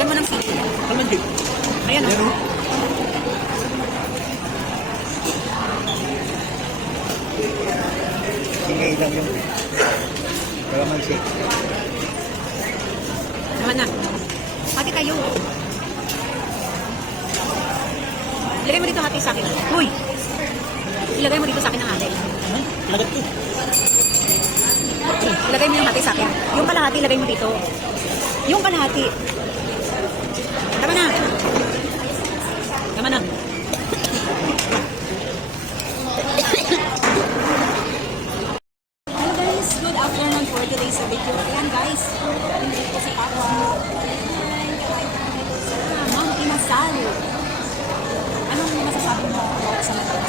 Lagyan mo ng sili. Kalmandi. Ayan o. Ayan, oh. Singay lang yung kalamansi. Naman na. Hati kayo. Ilagay mo dito hati sa akin. Uy! Ilagay mo dito sa akin ang hati. Ay, lagat ko. Ilagay mo yung hati sa akin. Yung kalahati, ilagay mo dito. Yung kalahati. Tama na. Tama na. Hello guys, good afternoon for today's video. Ayan guys, hindi ko si Papa. Ma'am Inasal. Anong masasabi mo about sa mga